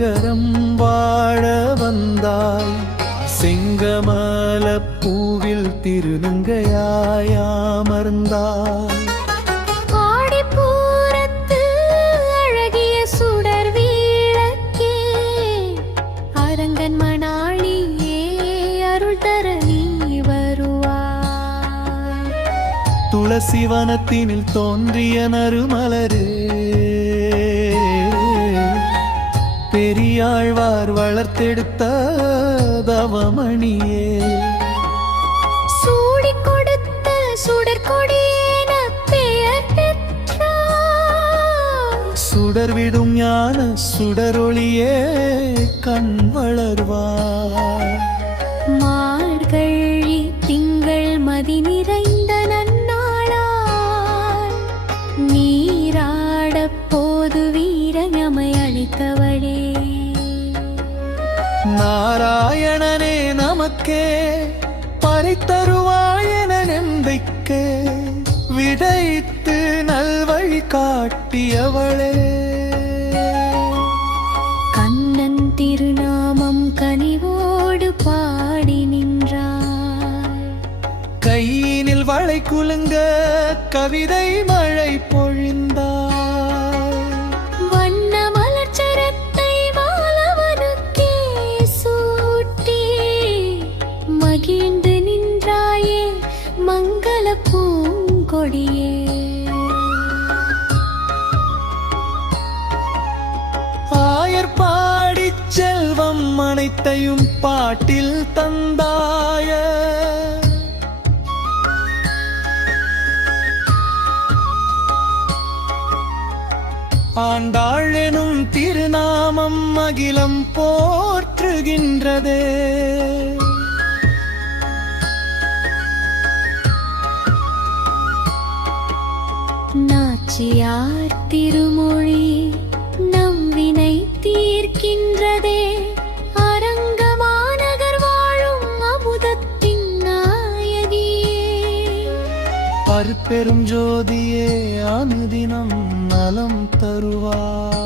நகரம் வாழ வந்தாய். செங்கமல பூவில் திருநங்கையாய் அமர்ந்தாய். ஆடிப்பூரத்து அழகிய சுடர் விளக்கே, அரங்கன் மணாளியே அருள் தர நீ வருவாய். துளசி வனத்தினில் தோன்றிய நறுமலரே, பெரியாழ்வார் வளர்த்தெடுத்த தவமணியே, சூடிக் கொடுத்த சுடற்கொடியென பெயர் பெற்றாய். சுடர்விடும் ஞான சுடரொளியே கண் வளர்வாய். மார்கழி திங்கள் மதி நிறைந்த நன்னாளாய், நீராடப் போது வீரஞமை அளித்தவளே. நாராயணனே நமக்கே பறித்தருவாயன நம்பிக்கை, விதைத்து நல்வழி காட்டியவளே. கண்ணன் திருநாமம் கனிவோடு பாடி நின்றாய். கையினில் வளை குலுங்க கவிதை மழை பொழிந்தாய். வண்ண மலர்ச்சரத்தை மாலவனுக்கே சூட்டி மகிழ்ந்து நின்றாயே மங்கள பூங்கொடியே. ஆயர் பாடிச் செல்வம் அனைத்தையும் பாட்டில் தந்தாய. ஆண்டாள் எனும் திருநாமம் அகிலம் போற்றுகின்றதே. நாச்சியார் திருமொழி நம் வினை தீர்க்கின்றதே. அரங்கமாநகர் வாழும் அமுதத்தின் நாயகியே. அருட்பெரும் ஜோதியே அனுதினம் நலம் தருவார்.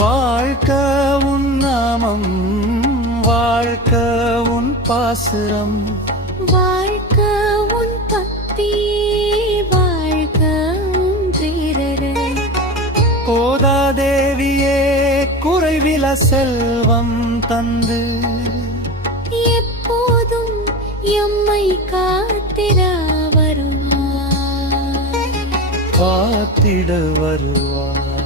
வாழ்க்க உன் நாமம், வாழ்க்க உன் பாசுரம், வாழ்க உன் பக்தி, வாழ்க உன் பேரரை. கோதாதேவியே குறைவில செல்வம் தந்து எப்போதும் எம்மை காத்திரா வருவாய். காத்திட வருவார்.